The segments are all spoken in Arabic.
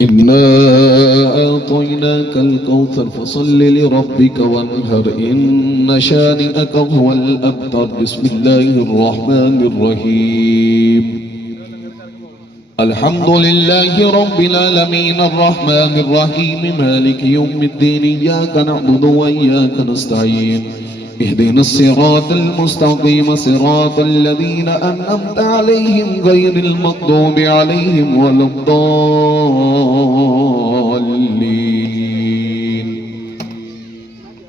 إنا أعطيناك الكوثر فصل لربك وانهر إن شانئك هو الأبتر. بسم الله الرحمن الرحيم. الحمد لله رب العالمين الرحمن الرحيم مالك يوم الدين إياك نعبد وإياك نستعين اهدنا الصراط المستقيم صراط الذين أنعمت عليهم غير المغضوب عليهم ولا الضالين.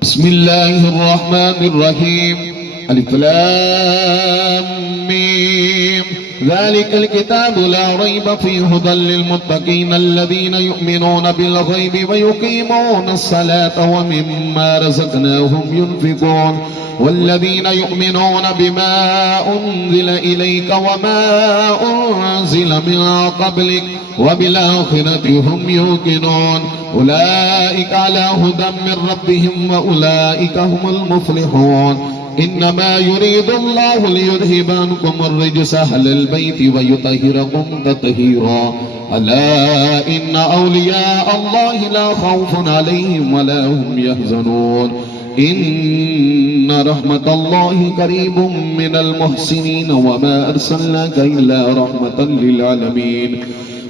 بسم الله الرحمن الرحيم. ألف لام ميم ذلك الكتاب لا ريب فيه هدى للمتقين الذين يؤمنون بالغيب ويقيمون الصلاة ومما رزقناهم ينفقون والذين يؤمنون بما أنزل إليك وما أنزل من قبلك وبالآخرة هم يوقنون أولئك على هدى من ربهم وأولئك هم المفلحون. إنما يريد الله ليذهب عنكم الرجس أهل البيت ويطهركم تطهيرا. ألا إن أولياء الله لا خوف عليهم ولا هم يحزنون. إن رحمة الله قريب من المحسنين وما أرسلناك إلا رحمة للعالمين.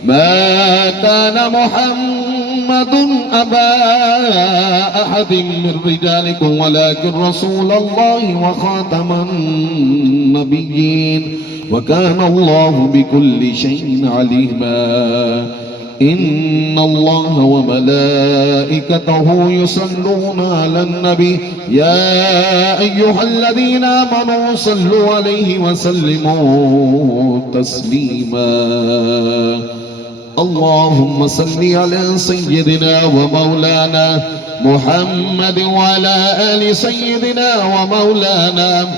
ما كان محمد أبا أحد من رجالكم ولكن رسول الله وخاتم النبيين وكان الله بكل شيء عليما. إن الله وملائكته يصلون على النبي يا أيها الذين آمنوا صلوا عليه وسلموا تسليما. اللهم صل على سيدنا ومولانا محمد وعلى آل سيدنا ومولانا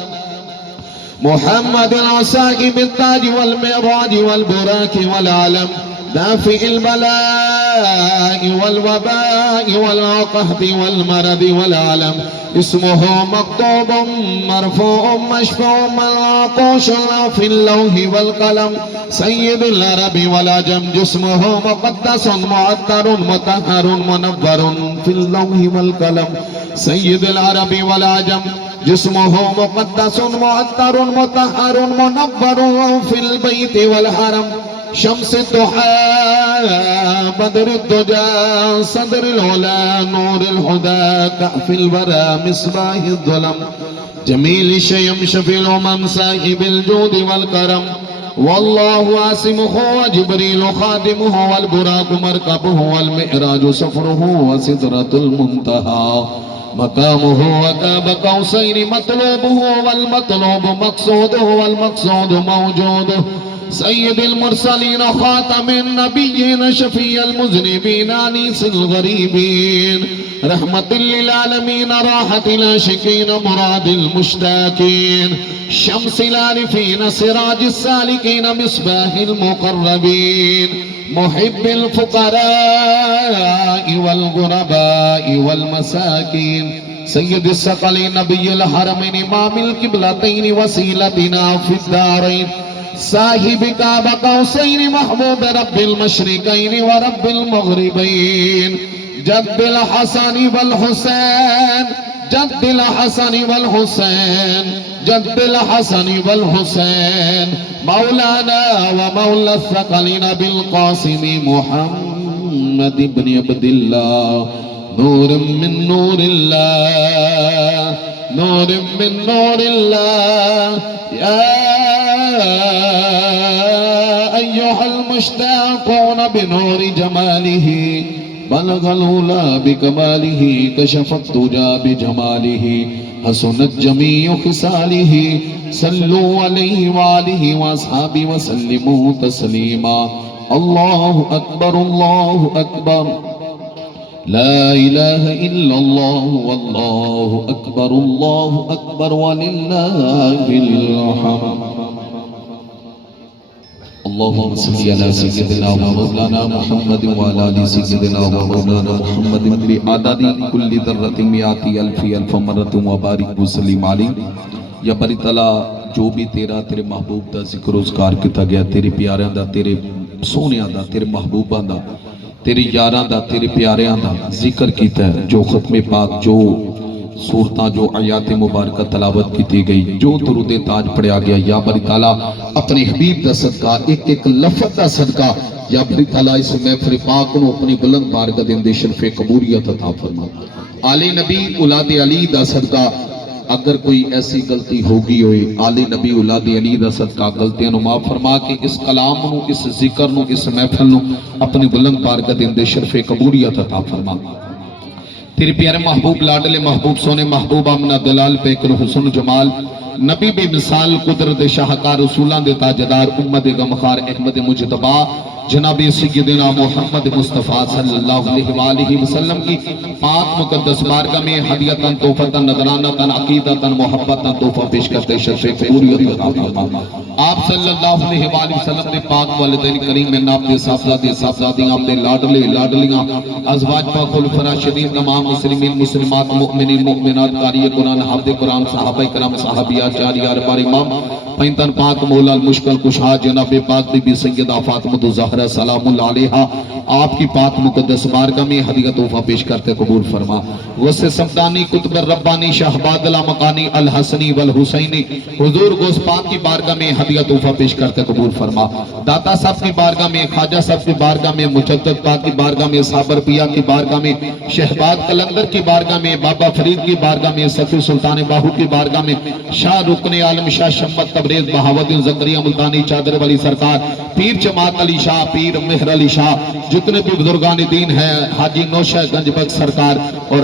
محمد وصاحب التاج والمعراج والبراك والعلم دافع البلاء والوباء والقحط والمرض والعلم اسمه مكتوب مرفوع مشفوع منقوش في اللوح والقلم سيد العرب والعجم جسمه مقدس معطر مطهر منور في اللوح والقلم سيد العرب والعجم جسمه مقدس معطر مطهر منور في البيت والحرم شمس الضحى بدر الدجى صدر العلا نور الهدى كأف الورى مصباح الظلم جميل الشيم شفي الأمم صاحب الجود والكرم والله عاصمه وجبريل خادمه والبراق مركبه والمعراج سفره وسدرة المنتهى مقامه وكاب قوسين مطلوبه والمطلوب مقصوده والمقصود موجوده سيد المرسلين خاتم النبيين شفيع المذنبين أنيس الغريبين رحمة للعالمين راحة العاشقين مراد المشتاقين شمس العارفين سراج السالكين مصباح المقربين محب الفقراء والغرباء والمساكين سيد الثقلين نبي الحرمين إمام القبلتين وسيلتنا في الدارين صاحب كعب قوسين محبوب رب المشرقين ورب المغربين جد الحسن والحسين جد الحسن والحسين جد الحسن والحسين مولانا ومولى الثقلين بالقاسم محمد بن عبد الله نور من نور الله نور من نور الله يا أيها المشتاقون بنور جماله بلغ العلا بكماله كشف الدجى بجماله حسنت جميع خصاله صلوا عليه وآله وأصحابه وسلموا تسليما. الله أكبر الله أكبر لا إله إلا الله والله أكبر الله أكبر ولله الحمد. اللهم صل على سيدنا ومولانا محمد وعلى آل سيدنا ومولانا محمد بعدد كل ذرة مئات ألف مرة وبارك وسلم عليه. या बरी तला जो भी तेरा तेरे महबूब का जिक्र उज़कार किया गया तेरे प्यारियां दा तेरे सोहणियां दा तेरे महबूबां दा تیری یاراں دا تیرے پیاریاں دا ذکر کیتا ہے، جو ختم پاک، جو صورتاں، جو آیات مبارکہ تلاوت کی گئی، جو درود تاج پڑھیا گیا، یا باری تعالیٰ اپنے حبیب دا صدقہ، ایک ایک لفظ دا صدقہ، یا باری تعالیٰ اس محفل پاک نو اپنی بلند بارگاہ دے اندر شرف قبولیت عطا فرما۔ آل نبی اولاد علی دا صدقہ، اگر کوئی ایسی غلطی ہوگی ہوئے، آل نبی اولاد علی دا صدقہ غلطیاں نو معاف فرما کے اس کلام نو، اس ذکر نو، اس محفل نو اپنی بلند بارگاہ دے اندر شرف قبولیت عطا فرما۔ تیرے پیارے محبوب، لاڈلے محبوب، سونے محبوب، آمنہ دلال، پیکر حسن جمال، نبی بے مثال، قدرت شاہکار، رسولان دے تاجدار، امت غمخار، احمد مجتبہ، جناب سیدنا محمد مصطفیٰ صلی اللہ علیہ وآلہ وسلم کی پاک مقدس بارگاہ میں ہدیتاً، توفتاً، نذرانتاً، عقیدتاً، محبتاً تحفہ پیش کرتے شرف قبولیت عطا فرما۔ آپ صلی اللہ علیہ وآلہ وسلم نے پاک والدین کریم میں آپ دے صاحبزادے، صاحبزادیاں، آپ دے لاڈلے، لاڈلیاں، ازواج پاک خلفاء راشدین، تمام مسلمین، مسلمات، مؤمنین، مؤمنات، قاری قرآن، حافظ قرآن، صحابہ کرام، صحابیات، جاریہ، اربار امام، پینتن پاک مولا المشکل کشا، جناب پاک بی بی سیدہ فاطمہ الزہرا سلام اللہ علیہا، آپ کی پاک مقدس بارگاہ میں ہدیہ تحفہ پیش کرتے قبول فرما۔ غوث سمدانی، قطب الربانی، شہباد الامقانی، الحسنی والحسینی، حضور غوث پاک کی بارگاہ میں ہدیہ تحفہ پیش کرتے قبول فرما۔ داتا صاحب کی بارگاہ میں، خواجہ صاحب کی بارگاہ میں، مجدد پاک کی بارگاہ میں، صابر پیا کی بارگاہ میں، شہباد قلندر کی بارگاہ میں، بابا فرید کی بارگاہ میں، صفی سلطان باہو کی بارگاہ میں، شاہ رکن عالم، شاہ شمت تبریز، بہاودین زکریا ملتانی، چادر والی سرکار، پیر جماعت علی شاہ، پیر مہر علی شاہ، جتنے بھی بزرگان دین ہیں، حاجی نوشہ گنج بخش سرکار اور